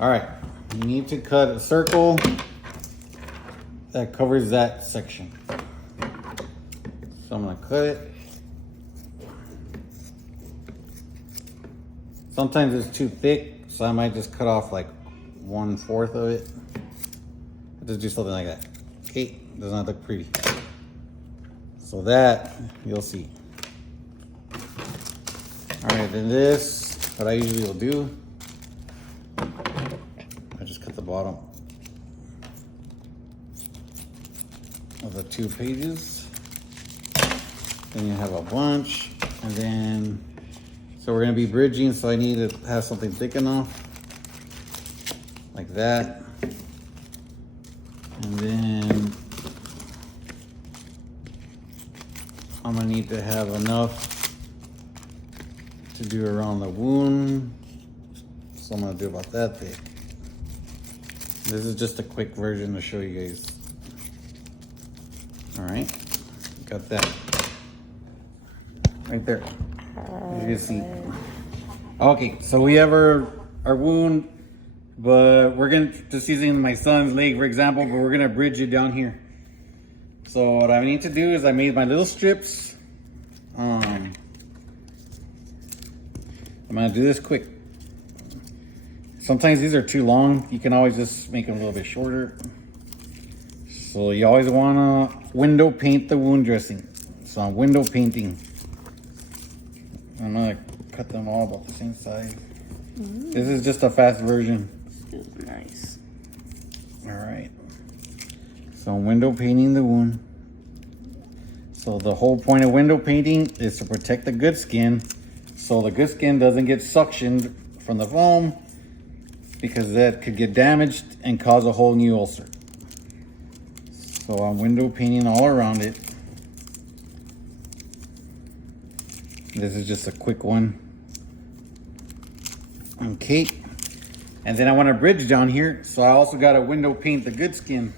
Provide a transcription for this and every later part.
All right, you need to cut a circle that covers that section. So I'm gonna cut it. Sometimes it's too thick, so I might just cut off like 1/4 of it. Just do something like that. Okay, does not look pretty. So that, you'll see. All right, then this, what I usually will do, I just cut the bottom of the 2 pages. Then you have a bunch, and then, so we're gonna be bridging, so I need to have something thick enough, like that. And then I'm gonna need to have enough to do around the wound. So I'm gonna do about that thick. This is just a quick version to show you guys. All right, got that right there. As you can see. Okay, so we have our wound, but we're gonna just using my son's leg for example, but we're gonna bridge it down here. So what I need to do is I made my little strips. I'm gonna do this quick. Sometimes these are too long. You can always just make them a little bit shorter. So you always wanna window paint the wound dressing. So I'm window painting. I'm gonna cut them all about the same size. This is just a fast version. Feels nice. All right. So I'm window painting the wound. So the whole point of window painting is to protect the good skin, so the good skin doesn't get suctioned from the foam, because that could get damaged and cause a whole new ulcer. So I'm window painting all around it. This is just a quick one. Okay. And then I want to bridge down here, so I also got to window paint the good skin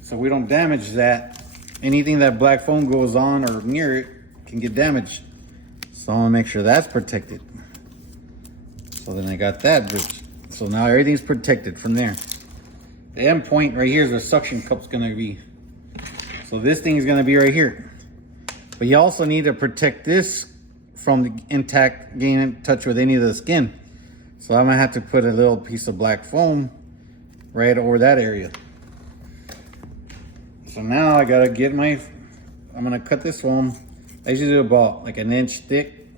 so we don't damage that. Anything that black foam goes on or near it can get damaged. So I want to make sure that's protected. So then I got that bridge. So now everything's protected from there. The end point right here is where suction cup's going to be. So this thing is going to be right here. But you also need to protect this from the intact, getting in touch with any of the skin. So I'm gonna have to put a little piece of black foam right over that area. So now I gotta get I'm gonna cut this foam. I usually do about like 1 inch thick.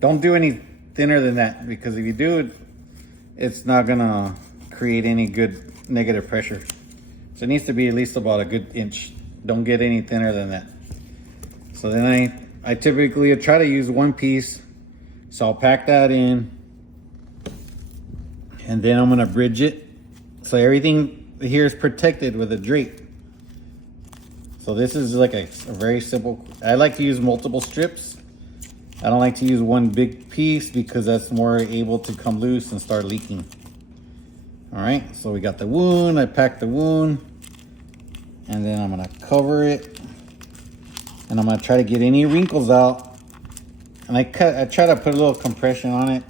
Don't do any thinner than that, because if you do it, it's not gonna create any good negative pressure. So it needs to be at least about a good inch. Don't get any thinner than that. So then I typically try to use 1 piece. So I'll pack that in. And then I'm gonna bridge it. So everything here is protected with a drape. So this is like a very simple, I like to use multiple strips. I don't like to use 1 big piece because that's more able to come loose and start leaking. All right, so we got the wound, I packed the wound. And then I'm gonna cover it. And I'm gonna try to get any wrinkles out. And I try to put a little compression on it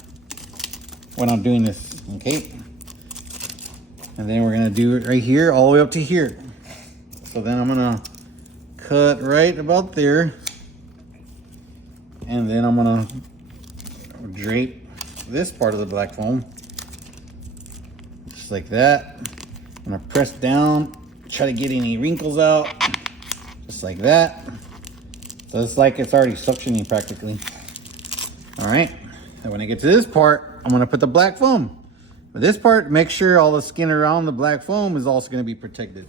when I'm doing this. Okay, and then we're gonna do it right here all the way up to here. So then I'm gonna cut right about there, and then I'm gonna drape this part of the black foam just like that. I'm gonna press down, try to get any wrinkles out, just like that. So it's like it's already suctioning practically. All right, and when I get to this part, I'm gonna put the black foam. For this part, make sure all the skin around the black foam is also going to be protected.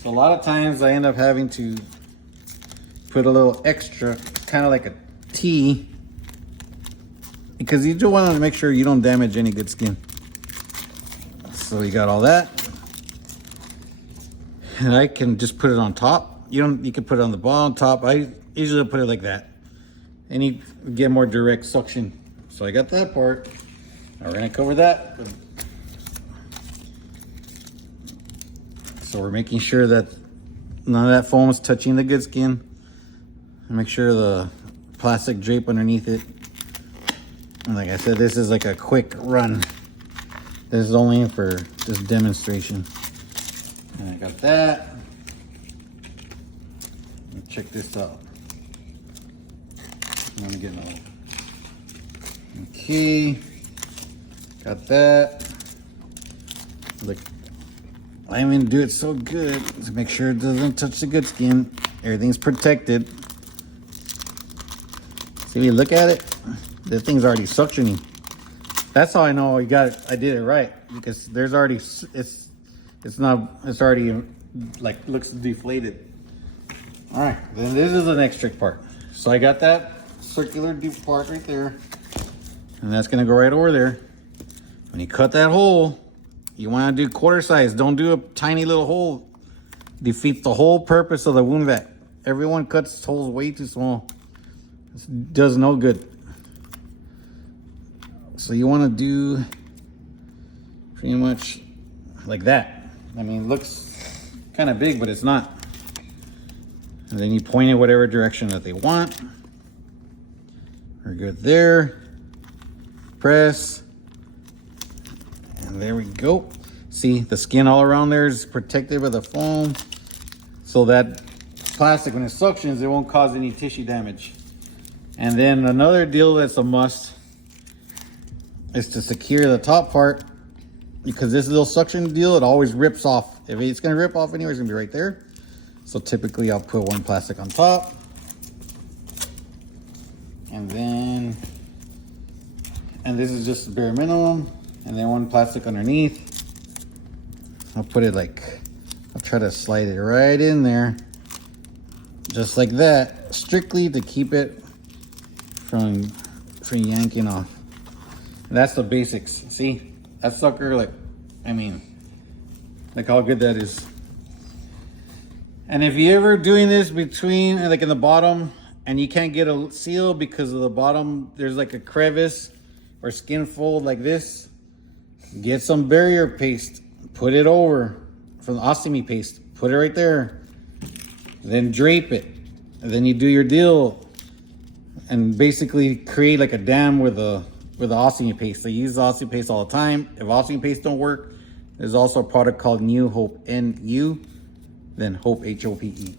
So a lot of times I end up having to put a little extra, kind of like a T, because you do want to make sure you don't damage any good skin. So you got all that. And I can just put it on top. You can put it on the bottom, top. I usually put it like that. And you get more direct suction. So I got that part. Now we're gonna cover that. So we're making sure that none of that foam is touching the good skin. And make sure the plastic drape underneath it. And like I said, this is like a quick run. This is only for this demonstration. And I got that. Check this out. I'm gonna get another. Okay, got that. Look, I even do it so good to make sure it doesn't touch the good skin. Everything's protected. See, you look at it. This thing's already suctioning. That's how I know I got it. I did it right because there's already it's already like looks deflated. All right, then this is the next trick part. So I got that circular deep part right there, and that's gonna go right over there. When you cut that hole, you want to do quarter size. Don't do a tiny little hole. Defeats the whole purpose of the wound vac. Everyone cuts holes way too small. This does no good. So you want to do pretty much like that. I mean, it looks kind of big, but it's not. And then you point it whatever direction that they want. We're good there. Press. And there we go. See, the skin all around there is protected by the foam. So that plastic, when it suctions, it won't cause any tissue damage. And then another deal that's a must is to secure the top part, because this little suction deal, it always rips off. If it's gonna rip off anywhere, it's gonna be right there. So typically I'll put one plastic on top. And this is just bare minimum. And then one plastic underneath. I'll put it I'll try to slide it right in there. Just like that, strictly to keep it from yanking off. And that's the basics. See, that sucker, look how good that is. And if you're ever doing this between, in the bottom, and you can't get a seal because of the bottom, there's like a crevice or skin fold like this, get some barrier paste, put it over from the ostomy paste, put it right there, then drape it. And then you do your deal and basically create like a dam with the ostomy paste. They use the ostomy paste all the time. If ostomy paste don't work, there's also a product called New Hope, N-U, then Hope, H-O-P-E.